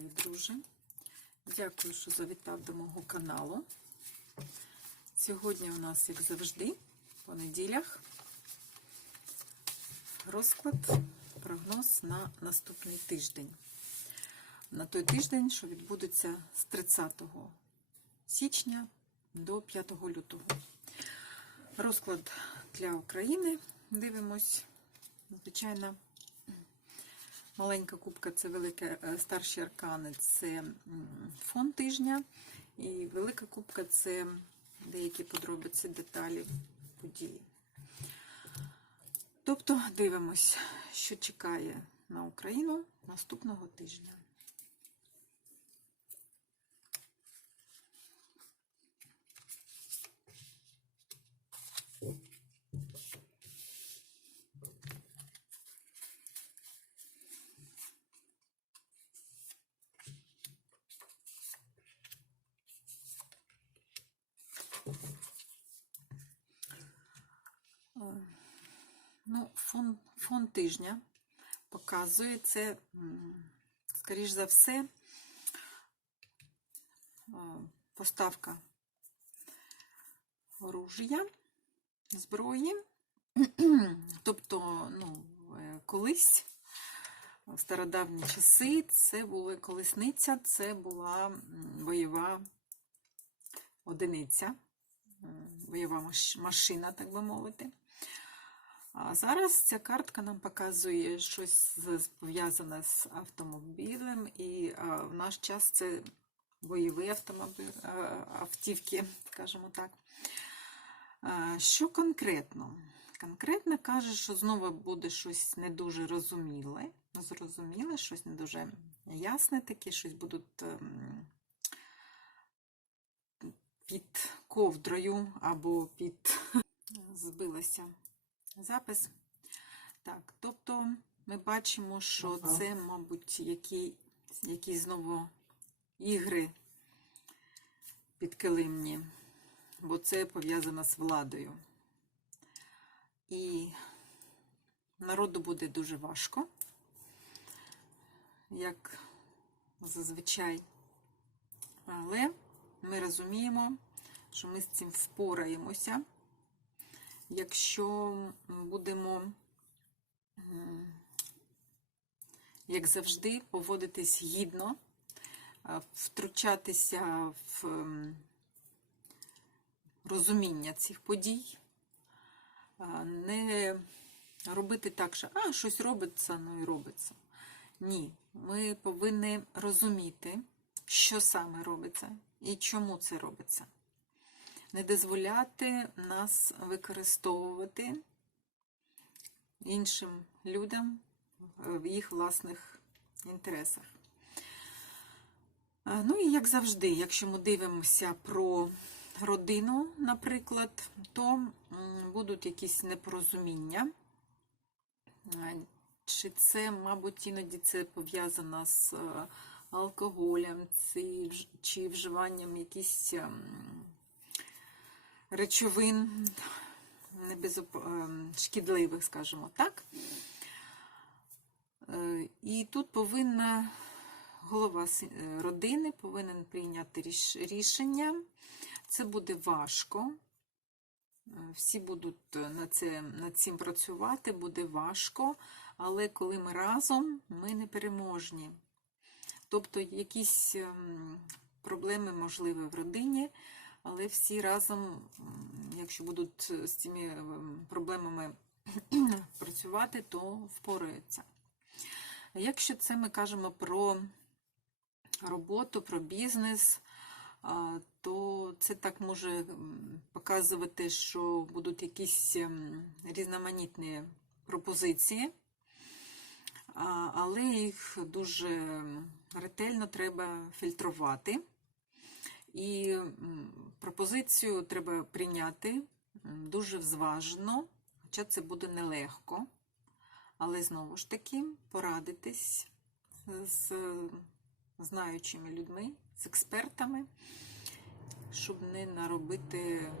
Вітаю, друже! Дякую, що завітав до мого каналу. Сьогодні у нас, як завжди, по неділях, розклад, прогноз на наступний тиждень. На той тиждень, що відбудеться з 30 січня до 5 лютого. Розклад для України. Дивимось, звичайно. Маленька кубка це велике е, старші аркани, це фон тижня. І велика кубка це деякі подробиці, деталі події. Тобто дивимось, що чекає на Україну наступного тижня. Ну, фон, фон тижня показує це, скоріш за все, е, поставка оружія, зброї. Тобто, ну, е, колись, в стародавні часи, це була колесниця, це була бойова одиниця, бойова машина, так би мовити. А зараз ця картка нам показує щось пов'язане з автомобілем, і в наш час це бойові автомобіль, автівки, скажімо так. Що конкретно? Конкретно каже, що знову буде щось не дуже розуміле, зрозуміле, щось не дуже ясне таке, щось будуть ем, під ковдрою або під збилася запис. Так, тобто ми бачимо, що Ага. це, мабуть, які, які знову ігри підкилимні, бо це пов'язано з владою. І народу буде дуже важко, як зазвичай. Але ми розуміємо, що ми з цим впораємося якщо будемо, як завжди, поводитись гідно, втручатися в розуміння цих подій, не робити так, що а, щось робиться, ну і робиться. Ні, ми повинні розуміти, що саме робиться і чому це робиться не дозволяти нас використовувати іншим людям в їх власних інтересах. Ну і як завжди, якщо ми дивимося про родину, наприклад, то будуть якісь непорозуміння. Чи це, мабуть, іноді це пов'язано з е, алкоголем, чи вживанням якихось ем, речовин небезоп... ем, шкідливих, скажімо так. Е, І тут повинна голова е, родини повинен прийняти рішення. Це буде важко. Е, Всі будуть над, це, над цим працювати, буде важко, але коли ми разом, ми не переможні. Тобто якісь ем, проблеми можливі в родині, але всі разом, якщо будуть з цими ем, проблемами працювати, то впораються. Якщо це ми кажемо про роботу, про бізнес, то це так може показувати, що будуть якісь ем, різноманітні пропозиції, але їх дуже ретельно треба фільтрувати. І пропозицію треба прийняти дуже взважено, хоча це буде нелегко. Але знову ж таки порадитись з знаючими людьми, з експертами, щоб не наробити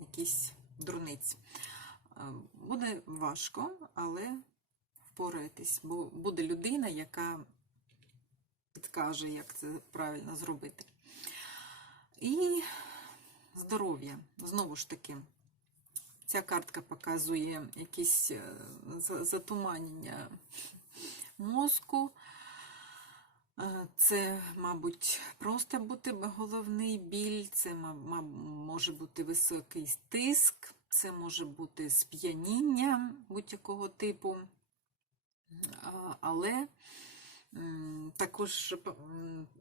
якісь дурниць. Е, Буде важко, але впораєтесь, бо буде людина, яка підкаже, як це правильно зробити. І здоров'я. Знову ж таки, ця картка показує якісь е, затуманення мозку. Е, Це, мабуть, просто бути головний біль, це може бути високий тиск, це може бути сп'яніння будь-якого типу. Але м, також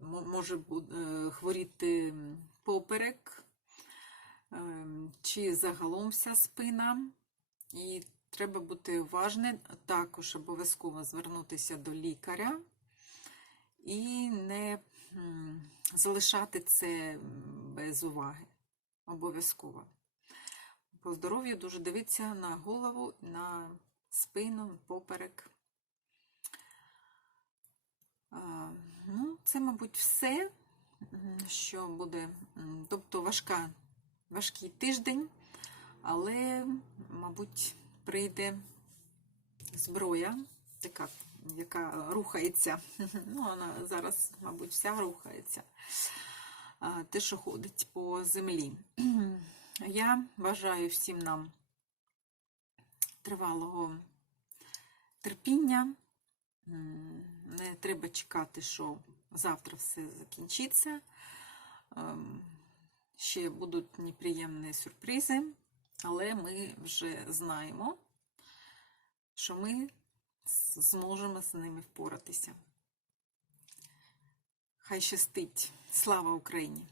може е, хворіти поперек ем, чи загалом вся спина. І треба бути уважним, також обов'язково звернутися до лікаря і не залишати це без уваги. Обов'язково. По здоров'ю дуже дивитися на голову, на спину, поперек. А, Ну, це, мабуть, все, що буде. Тобто важка, важкий тиждень, але, мабуть, прийде зброя, така, яка рухається. Ну, вона зараз, мабуть, вся рухається. Те, що ходить по землі. Я бажаю всім нам тривалого терпіння. Не треба чекати, що завтра все закінчиться. Ем, Ще будуть неприємні сюрпризи, але ми вже знаємо, що ми зможемо з ними впоратися. Хай щастить! Слава Україні!